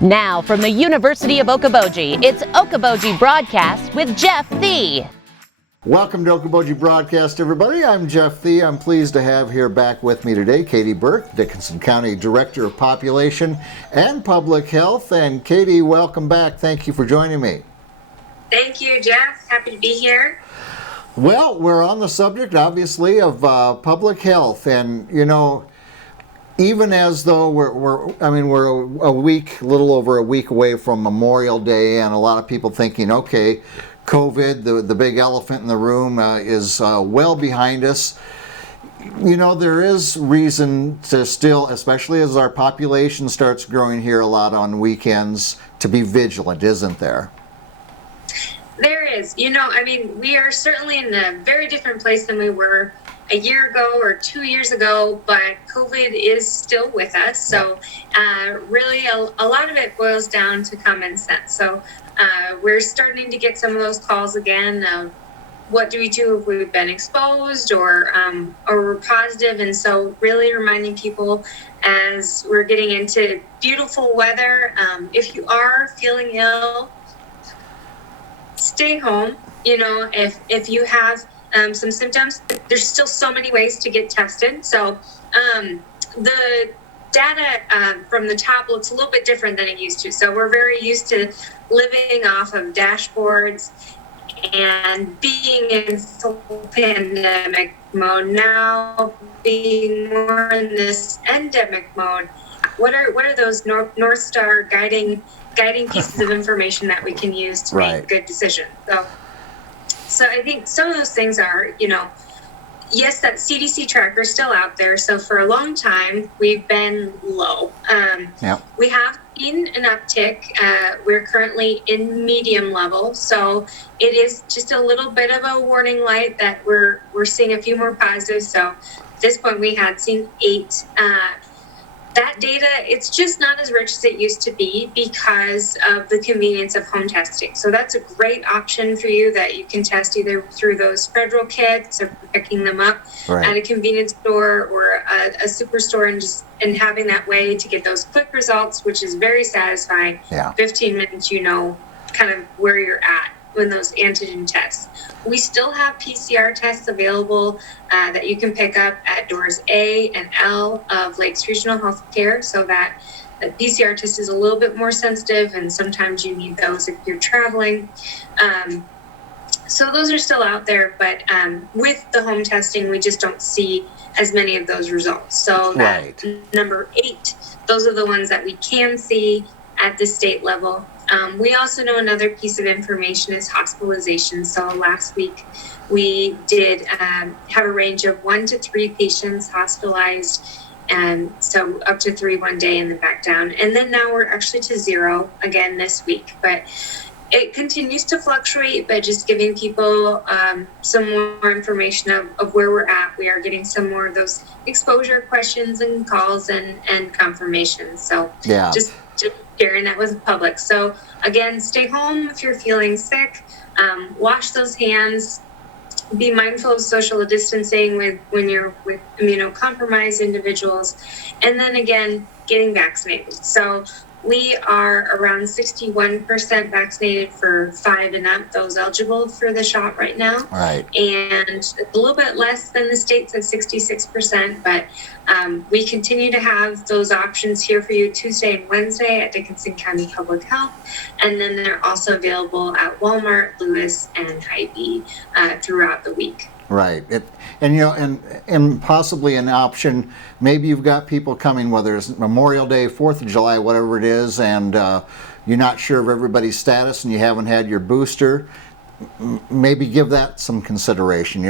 Now from the University of Okoboji, it's Okoboji Broadcast with Jeff Thee. Welcome to Okoboji Broadcast, everybody. I'm Jeff Thee. I'm pleased to have here back with me today Katy Burke, Dickinson County Director of Population and Public Health. And Katy, welcome back. Thank you for joining me. Thank you, Jeff. Happy to be here. Well, we're on the subject, obviously, of public health, and even as though we're a little over a week away from Memorial Day, and a lot of people thinking, okay, COVID, the big elephant in the room, is well behind us. There is reason to still, especially as our population starts growing here a lot on weekends, to be vigilant, isn't there? There is. We are certainly in a very different place than we were a year ago or 2 years ago, but COVID is still with us. So really a lot of it boils down to common sense. So we're starting to get some of those calls again of what do we do if we've been exposed or we're positive. And so really reminding people as we're getting into beautiful weather, if you are feeling ill, stay home. If you have some symptoms, there's still so many ways to get tested. So the data from the top looks a little bit different than it used to. So we're very used to living off of dashboards and being in full pandemic mode. Now being more in this endemic mode. What are those North Star guiding pieces of information that we can use to make good decisions? So I think some of those things are, yes, that CDC tracker is still out there. So for a long time, we've been low. We have seen an uptick. We're currently in medium level. So it is just a little bit of a warning light that we're seeing a few more positives. So at this point, we had seen 8. That data, it's just not as rich as it used to be because of the convenience of home testing. So that's a great option for you that you can test either through those federal kits or picking them up at a convenience store or a superstore and having that way to get those quick results, which is very satisfying. 15 minutes, kind of where you're at when those antigen tests. We still have PCR tests available that you can pick up at doors A and L of Lakes Regional Healthcare, so that the PCR test is a little bit more sensitive, and sometimes you need those if you're traveling. So those are still out there, but with the home testing, we just don't see as many of those results. So that number 8, those are the ones that we can see at the state level. We also know another piece of information is hospitalization. So last week we did have a range of 1 to 3 patients hospitalized, and so up to 3 one day and then back down. And then now we're actually to 0 again this week. But it continues to fluctuate, but just giving people some more information of where we're at. We are getting some more of those exposure questions and calls and confirmations. So just sharing that with the public. So again, stay home if you're feeling sick. Wash those hands. Be mindful of social distancing when you're with immunocompromised individuals. And then again, getting vaccinated. So we are around 61% vaccinated for 5 and up, those eligible for the shot right now. And a little bit less than the states at 66%, but we continue to have those options here for you Tuesday and Wednesday at Dickinson County Public Health. And then they're also available at Walmart, Lewis, and Hy-Vee throughout the week. And possibly an option, maybe you've got people coming, whether it's Memorial Day, 4th of July, whatever it is, and you're not sure of everybody's status and you haven't had your booster. Maybe give that some consideration.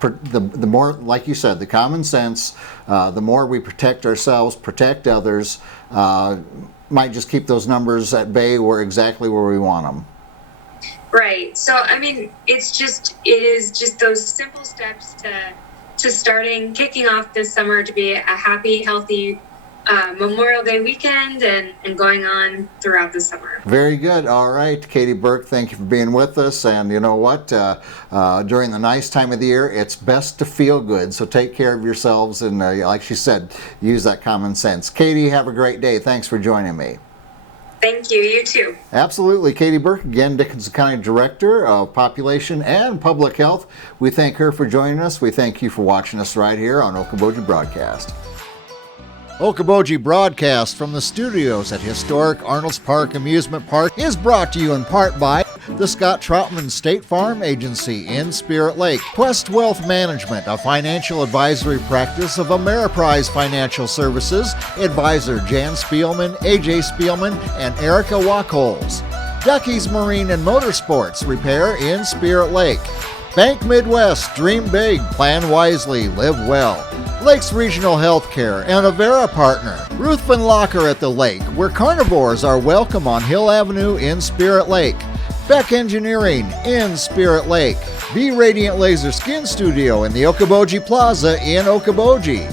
The more, like you said, the common sense, the more we protect ourselves, protect others, might just keep those numbers at bay exactly where we want them. Right. So, it is just those simple steps to kicking off this summer to be a happy, healthy Memorial Day weekend and going on throughout the summer. Very good. All right, Katy Burke, thank you for being with us. And you know what? During the nice time of the year, it's best to feel good. So take care of yourselves and, like she said, use that common sense. Katy, have a great day. Thanks for joining me. Thank you. You too. Absolutely. Katy Burke, again, Dickinson County Director of Population and Public Health. We thank her for joining us. We thank you for watching us right here on Okoboji Broadcast. Okoboji Broadcast from the studios at historic Arnold's Park Amusement Park is brought to you in part by the Scott Troutman State Farm Agency in Spirit Lake, Quest Wealth Management, a financial advisory practice of Ameriprise Financial Services, advisor Jan Spielman, AJ Spielman, and Erica Wachholz. Ducky's Marine and Motorsports Repair in Spirit Lake. Bank Midwest, dream big, plan wisely, live well. Lakes Regional Healthcare and Avera Partner. Ruthven Locker at the Lake, where carnivores are welcome on Hill Avenue in Spirit Lake. Beck Engineering in Spirit Lake. Be Radiant Laser Skin Studio in the Okoboji Plaza in Okoboji.